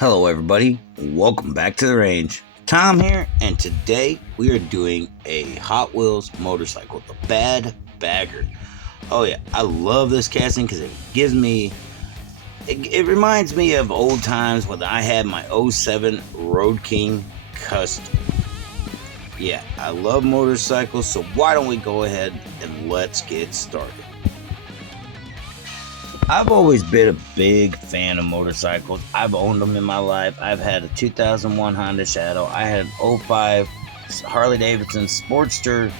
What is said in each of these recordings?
Hello everybody, welcome back to the range. Tom here, and today we are doing a Hot Wheels motorcycle, the Bad Bagger. Oh yeah, I love this casting because it reminds me of old times when I had my '07 Road King Custom. Yeah, I love motorcycles, so why don't we go ahead and let's get started. I've always been a big fan of motorcycles. I've owned them in my life. I've had a 2001 Honda Shadow. I had an '05 Harley Davidson Sportster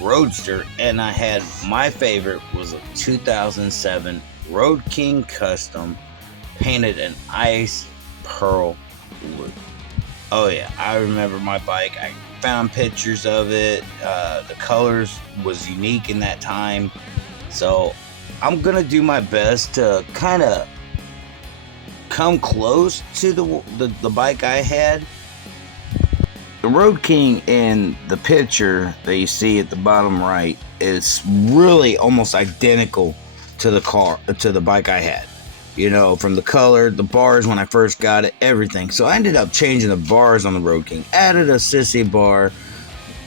Roadster, and I had my favorite was a 2007 Road King Custom painted in ice pearl blue. Oh yeah, I remember my bike. I found pictures of it. The colors was unique in that time, so I'm gonna do my best to kind of come close to the bike I had. The Road King in the picture that you see at the bottom right is really almost identical to the bike I had. You know, from the color, the bars when I first got it, everything. So I ended up changing the bars on the Road King, added a sissy bar,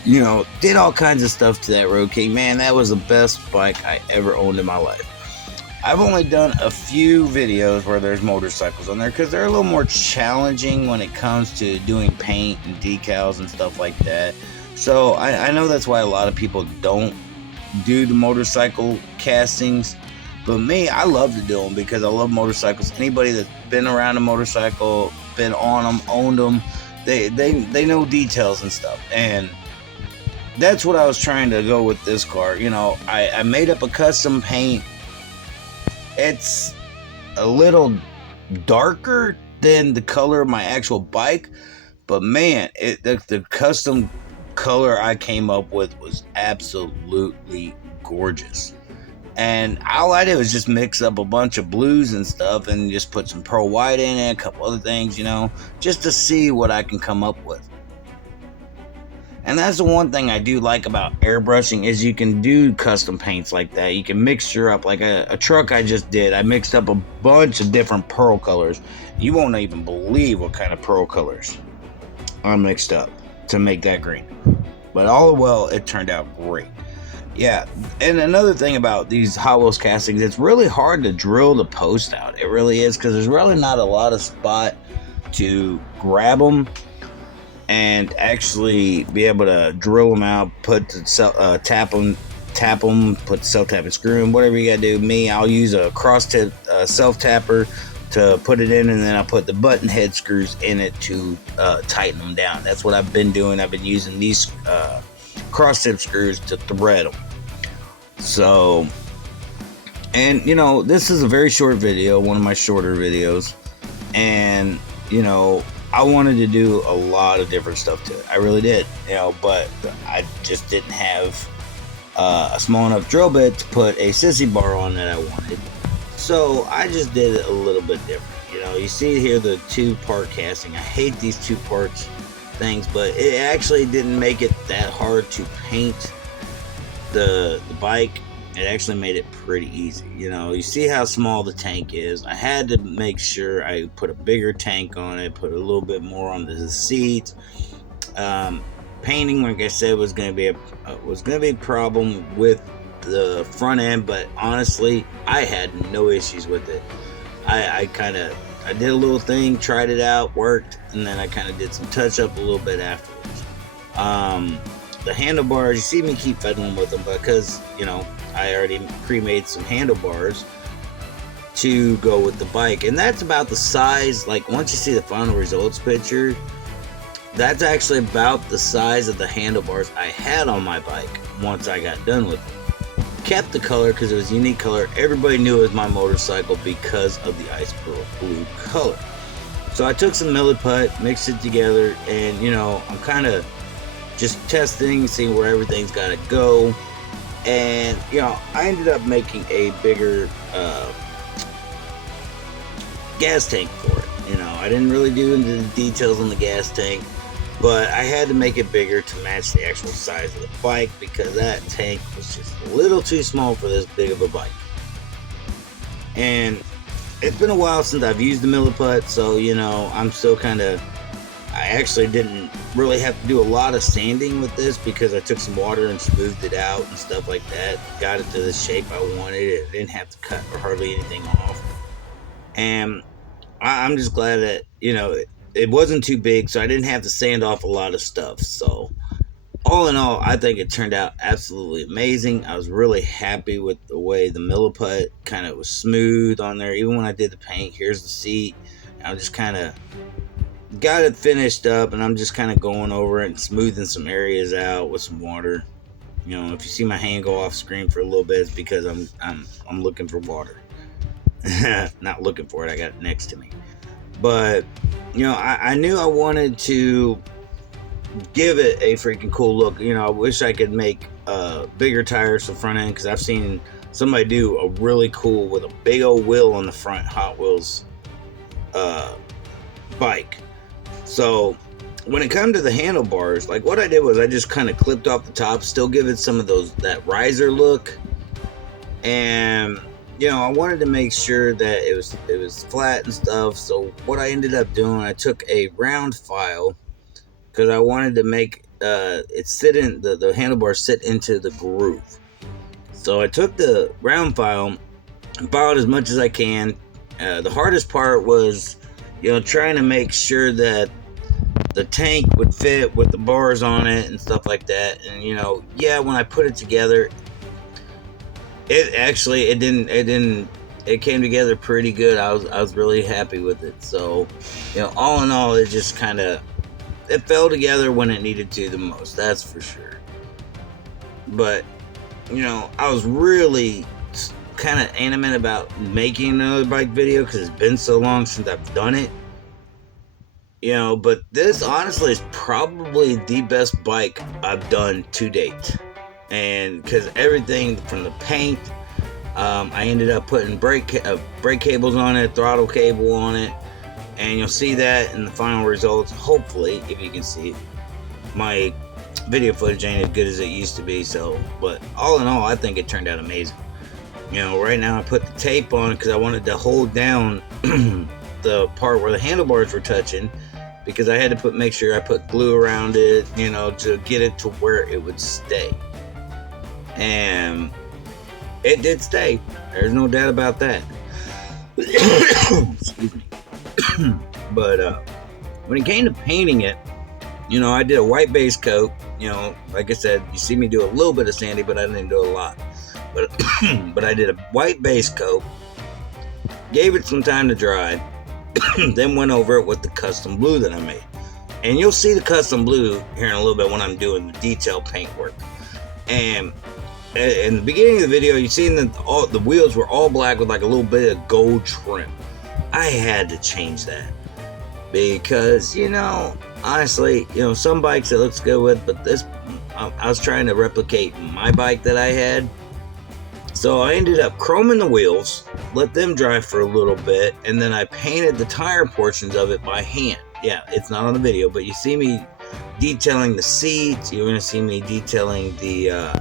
you know, did all kinds of stuff to that Road King. Man, that was the best bike I ever owned in my life. I've only done a few videos where there's motorcycles on there because they're a little more challenging when it comes to doing paint and decals and stuff like that. So I know that's why a lot of people don't do the motorcycle castings. But me, I love to do them because I love motorcycles. Anybody that's been around a motorcycle, been on them, owned them, they know details and stuff. And that's what I was trying to go with this car. You know, I made up a custom paint. It's a little darker than the color of my actual bike. But man, the custom color I came up with was absolutely gorgeous. And all I did was just mix up a bunch of blues and stuff and just put some pearl white in it, a couple other things, you know, just to see what I can come up with. And that's the one thing I do like about airbrushing is you can do custom paints like that. You can mixture up like a truck I just did. I mixed up a bunch of different pearl colors. You won't even believe what kind of pearl colors I mixed up to make that green. But all well, it turned out great. Yeah, and another thing about these Hot Wheels castings, it's really hard to drill the post out. It really is, because there's really not a lot of spot to grab them and actually be able to drill them out, tap them, put the self-tap and screw them, whatever you gotta do. Me, I'll use a cross-tip self-tapper to put it in, and then I'll put the button head screws in it to tighten them down. That's what I've been doing. I've been using these cross-tip screws to thread them. So, and you know, this is a very short video, one of my shorter videos, and you know, I wanted to do a lot of different stuff to it. I really did, you know, but I just didn't have a small enough drill bit to put a sissy bar on that I wanted. So I just did it a little bit different. You know, you see here the two-part casting. I hate these two parts things, but it actually didn't make it that hard to paint the bike. It actually made it pretty easy. You know, you see how small the tank is. I had to make sure I put a bigger tank on it, put a little bit more on the seat. Painting, like I said, was going to be a problem with the front end, but honestly, I had no issues with it. I did a little thing, tried it out, worked, and then I kind of did some touch up a little bit afterwards. The handlebars, you see me keep fiddling with them because, you know, I already pre-made some handlebars to go with the bike, and that's about the size. Like, once you see the final results picture, that's actually about the size of the handlebars I had on my bike once I got done with it. Kept the color because it was a unique color. Everybody knew it was my motorcycle because of the ice pearl blue color. So I took some Milliput, mixed it together, and you know, I'm kind of just testing, seeing where everything's got to go. And you know, I ended up making a bigger gas tank for it. You know, I didn't really do into the details on the gas tank, but I had to make it bigger to match the actual size of the bike because that tank was just a little too small for this big of a bike. And it's been a while since I've used the milliput, so you know, I'm still kind of. I actually didn't really have to do a lot of sanding with this because I took some water and smoothed it out and stuff like that. Got it to the shape I wanted. It didn't have to cut or hardly anything off. And I'm just glad that, you know, it wasn't too big, so I didn't have to sand off a lot of stuff. So, all in all, I think it turned out absolutely amazing. I was really happy with the way the milliput kind of was smooth on there. Even when I did the paint, here's the seat. I just kind of got it finished up, and I'm just kind of going over it and smoothing some areas out with some water. You know, if you see my hand go off screen for a little bit, it's because I'm looking for water. Not looking for it, I got it next to me. But you know, I knew I wanted to give it a freaking cool look. You know, I wish I could make bigger tires for front end, because I've seen somebody do a really cool with a big old wheel on the front Hot Wheels bike. So when it comes to the handlebars, like what I did was I just kind of clipped off the top, still give it some of that riser look, and you know, I wanted to make sure that it was flat and stuff. So what I ended up doing, I took a round file because I wanted to make it sit in the handlebars sit into the groove. So I took the round file and filed as much as I can. The hardest part was, you know, trying to make sure that the tank would fit with the bars on it and stuff like that. And you know, yeah, when I put it together, it came together pretty good. I was really happy with it. So, you know, all in all, it just kind of it fell together when it needed to the most. That's for sure. But you know, I was really kind of animate about making another bike video because it's been so long since I've done it. You know, but this honestly is probably the best bike I've done to date. And because everything from the paint, I ended up putting brake cables on it, throttle cable on it, and you'll see that in the final results, hopefully, if you can see it. My video footage ain't as good as it used to be, so, but all in all, I think it turned out amazing. You know, right now I put the tape on because I wanted to hold down the part where the handlebars were touching, because I had to make sure I put glue around it, you know, to get it to where it would stay. And it did stay. There's no doubt about that. Excuse me. But when it came to painting it, you know, I did a white base coat. You know, like I said, you see me do a little bit of sanding, but I didn't do a lot. But I did a white base coat, gave it some time to dry, then went over it with the custom blue that I made. And you'll see the custom blue here in a little bit when I'm doing the detail paint work. And in the beginning of the video, you seen that all the wheels were all black with like a little bit of gold trim. I had to change that because, you know, honestly, you know, some bikes it looks good with, but this, I was trying to replicate my bike that I had. So I ended up chroming the wheels, let them dry for a little bit, and then I painted the tire portions of it by hand. Yeah, it's not on the video, but you see me detailing the seats. You're going to see me detailing the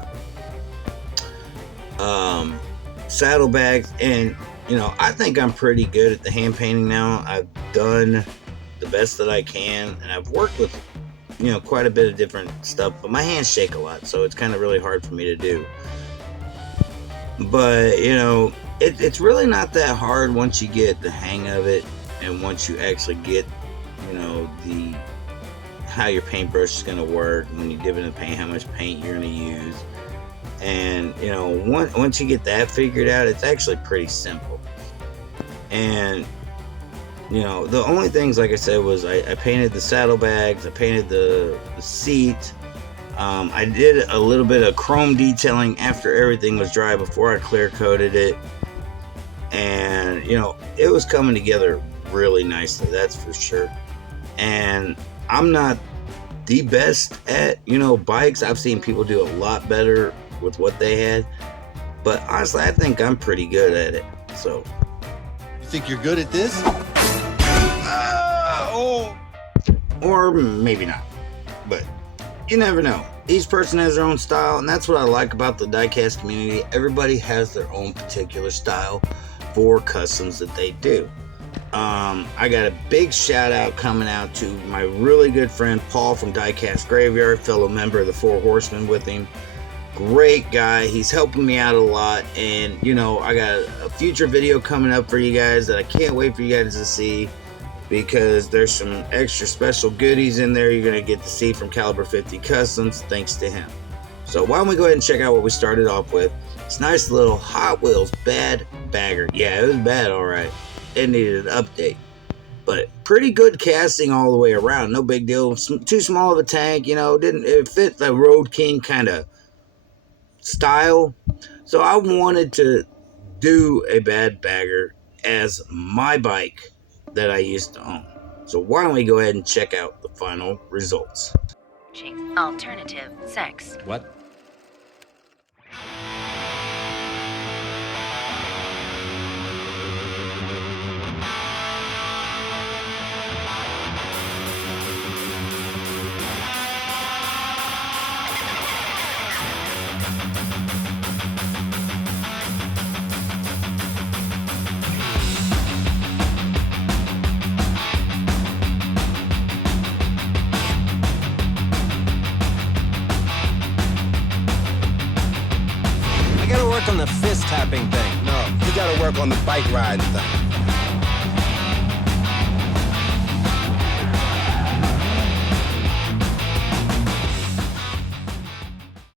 saddlebags, and you know, I think I'm pretty good at the hand painting now. I've done the best that I can, and I've worked with, you know, quite a bit of different stuff, but my hands shake a lot, so it's kind of really hard for me to do. But you know, it's really not that hard once you get the hang of it, and once you actually get, you know, how your paintbrush is going to work when you dip it in the paint, how much paint you're going to use. And you know, once you get that figured out, it's actually pretty simple. And you know, the only things, like I said, was I painted the saddlebags, I painted the seat. I did a little bit of chrome detailing after everything was dry before I clear coated it. And you know, it was coming together really nicely, that's for sure. And I'm not the best at, you know, bikes. I've seen people do a lot better with what they had, but honestly, I think I'm pretty good at it. So, you think you're good at this? Or maybe not, but you never know. Each person has their own style, and that's what I like about the diecast community. Everybody has their own particular style. 4 customs that they do. I got a big shout out coming out to my really good friend Paul from Diecast Graveyard, fellow member of the 4 Horsemen with him. Great guy. He's helping me out a lot, and you know, I got a future video coming up for you guys that I can't wait for you guys to see, because there's some extra special goodies in there you're going to get to see from Caliber 50 Customs thanks to him. So why don't we go ahead and check out what we started off with. It's nice little Hot Wheels bad bagger. Yeah, it was bad, alright. It needed an update, but pretty good casting all the way around. No big deal. Too small of a tank, you know. It fit the Road King kind of style. So I wanted to do a bad bagger as my bike that I used to own. So why don't we go ahead and check out the final results. Alternative sex. What? I gotta work on the fist tapping thing. No, you gotta work on the bike riding thing.